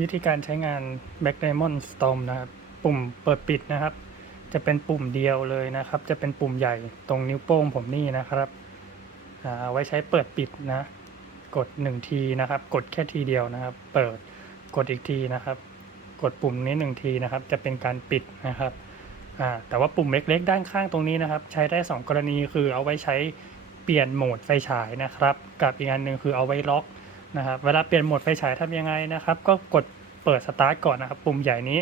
วิธีการใช้งาน Back Diamond Storm นะครับ ปุ่มเปิดปิดนะครับ จะเป็นปุ่มเดียวเลยนะครับ จะเป็นปุ่มใหญ่ตรงนิ้วโป้งผมนี่นะครับอ่าเอาไว้ใช้เปิดปิดนะ กดหนึ่งทีนะครับ กดแค่ทีเดียวนะครับ เปิดกดอีกทีนะครับ กดปุ่มนี้หนึ่งทีนะครับ จะเป็นการปิดนะครับอ่าแต่ว่าปุ่มเล็กๆ ด้านข้างตรงนี้นะครับ ใช้ได้สองกรณีคือเอาไว้ใช้เปลี่ยนโหมดไฟฉายนะครับ กับอีกอันหนึ่งคือเอาไว้ล็อก นะครับเวลาเปลี่ยนโหมดไฟฉายทำยังไงนะครับ ก็กดเปิดสตาร์ทก่อนนะครับ ปุ่มใหญ่นี้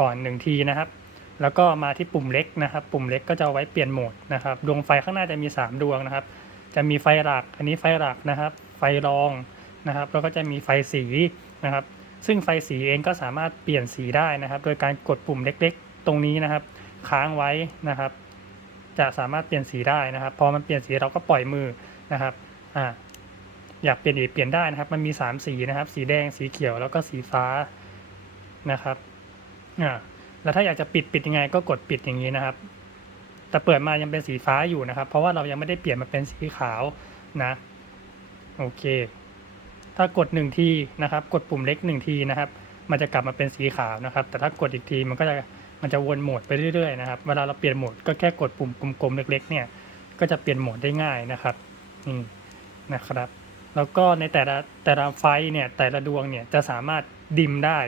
ก่อน 1 ทีนะครับ แล้วก็มาที่ปุ่มเล็กนะครับ ปุ่มเล็กก็จะเอาไว้เปลี่ยนโหมดนะครับ ดวงไฟข้างหน้าจะมี 3 ดวงนะครับ จะมีไฟหลัก อันนี้ไฟหลักนะครับ ไฟรองนะครับ แล้วก็จะมีไฟสีนะครับ ซึ่งไฟสีเองก็สามารถเปลี่ยนสีได้นะครับ โดยการกดปุ่มเล็กๆ ตรงนี้นะครับ ค้างไว้นะครับ จะสามารถเปลี่ยนสีได้นะครับ พอมันเปลี่ยนสีเราก็ปล่อยมือนะครับ อ่า อยากเปลี่ยนอีกเปลี่ยนได้นะครับ มันมีสามสีนะครับ สีแดงสีเขียวแล้วก็สีฟ้านะครับอ่าแล้วถ้าอยากจะปิดปิดยังไง ก็กดปิดอย่างนี้นะครับ แต่เปิดมายังเป็นสีฟ้าอยู่นะครับ เพราะว่าเรายังไม่ได้เปลี่ยนมาเป็นสีขาวนะโอเค ถ้ากดหนึ่งทีนะครับ กดปุ่มเล็กหนึ่งทีนะครับ มันจะกลับมาเป็นสีขาวนะครับ แต่ถ้ากดอีกทีมันก็จะมันจะวนโหมดไปเรื่อยๆนะครับ เวลาเราเปลี่ยนโหมดก็แค่กดปุ่มกลมๆเล็ก ๆ เนี่ย ก็จะเปลี่ยนโหมดได้ง่ายนะครับนี่นะครับ แล้วก็ในแต่ละแต่ละไฟเนี่ยแต่ละดวงเนี่ยจะสามารถดิมได้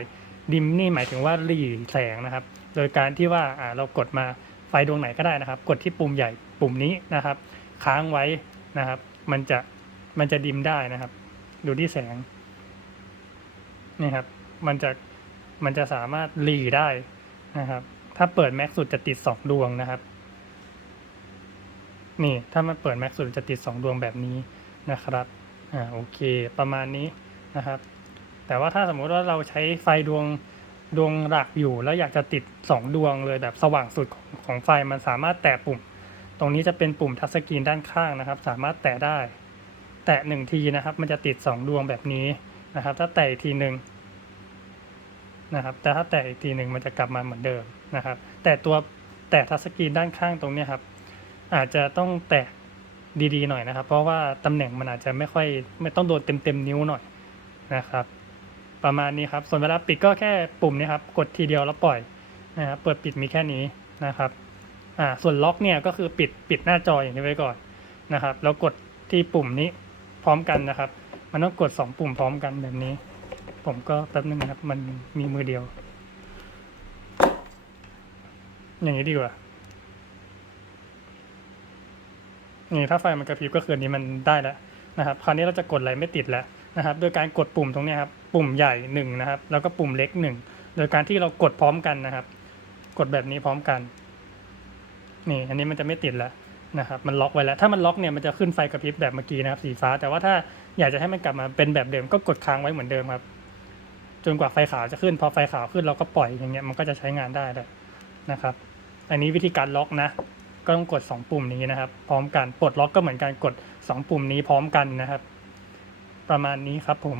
ดิมนี่หมายถึงว่าหลีแสงนะครับ โดยการที่ว่าเรากดมาไฟดวงไหนก็ได้นะครับ กดที่ปุ่มใหญ่ปุ่มนี้นะครับ ค้างไว้นะครับ มันจะมันจะดิมได้นะครับ ดูที่แสงนี่ครับ มันจะมันจะสามารถหลีได้นะครับ ถ้าเปิดแม็กสุดจะติดสองดวงนะครับ นี่ถ้ามันเปิดแม็กสุดจะติดสองดวงแบบนี้นะครับ อ่าโอเค ประมาณนี้นะครับ แต่ว่าถ้าสมมุติว่าเราใช้ไฟดวงดวงหลักอยู่ แล้วอยากจะติด 2 ดวงเลยแบบสว่างสุดของของไฟมันสามารถแตะปุ่ม ตรงนี้จะเป็นปุ่มทัชสกรีนด้านข้างนะครับ สามารถแตะได้ แตะหนึ่งทีนะครับ มันจะติด 2 ดวงแบบนี้นะครับ ถ้าแตะอีกทีหนึ่งนะครับ แต่ถ้าแตะอีกทีหนึ่งมันจะกลับมาเหมือนเดิมนะครับ แต่ตัวแตะทัชสกรีนด้านข้างตรงนี้ครับอาจจะต้องแตะ ดีๆหน่อยนะครับ เพราะว่าตำแหน่งมันอาจจะไม่ค่อยไม่ต้องโดนเต็มๆนิ้วหน่อยนะครับ ประมาณนี้ครับส่วนเวลาปิดก็แค่ปุ่มนี้ครับกดทีเดียวแล้วปล่อยนะครับเปิดปิดมีแค่นี้นะครับอ่าส่วนล็อกเนี่ยก็คือปิดปิดหน้าจออย่างนี้ไว้ก่อนนะครับ แล้วกดที่ปุ่มนี้พร้อมกันนะครับ มันต้องกดสองปุ่มพร้อมกันแบบนี้ ผมก็แป๊บนึงนะครับ มันมีมือเดียว อย่างนี้ดีกว่า นี่ถ้าไฟมันกระพริบก็คือนนี้มันได้แล้วนะครับ คราวนี้เราจะกดอะไรไม่ติดแล้วนะครับ โดยการกดปุ่มตรงนี้ครับ ปุ่มใหญ่หนึ่งนะครับ แล้วก็ปุ่มเล็กหนึ่งโดยการที่เรากดพร้อมกันนะครับ กดแบบนี้พร้อมกัน นี่ อันนี้มันจะไม่ติดแล้วนะครับ มันล็อกไว้แล้ว ถ้ามันล็อกเนี่ย มันจะขึ้นไฟกระพริบแบบเมื่อกี้นะครับ สีฟ้า แต่ว่าถ้าอยากจะให้มันกลับมาเป็นแบบเดิม ก็กดค้างไว้เหมือนเดิมครับ จนกว่าไฟขาวจะขึ้น พอไฟขาวขึ้นเราก็ปล่อยอย่างเงี้ย มันก็จะใช้งานได้แล้วนะครับ อันนี้วิธีการล็อกนะ ก็ต้องกด 2 ปุ่มนี้นะครับ พร้อมกันปลดล็อกก็เหมือนกันกด 2 ปุ่มนี้พร้อมกันนะครับ ประมาณนี้ครับผม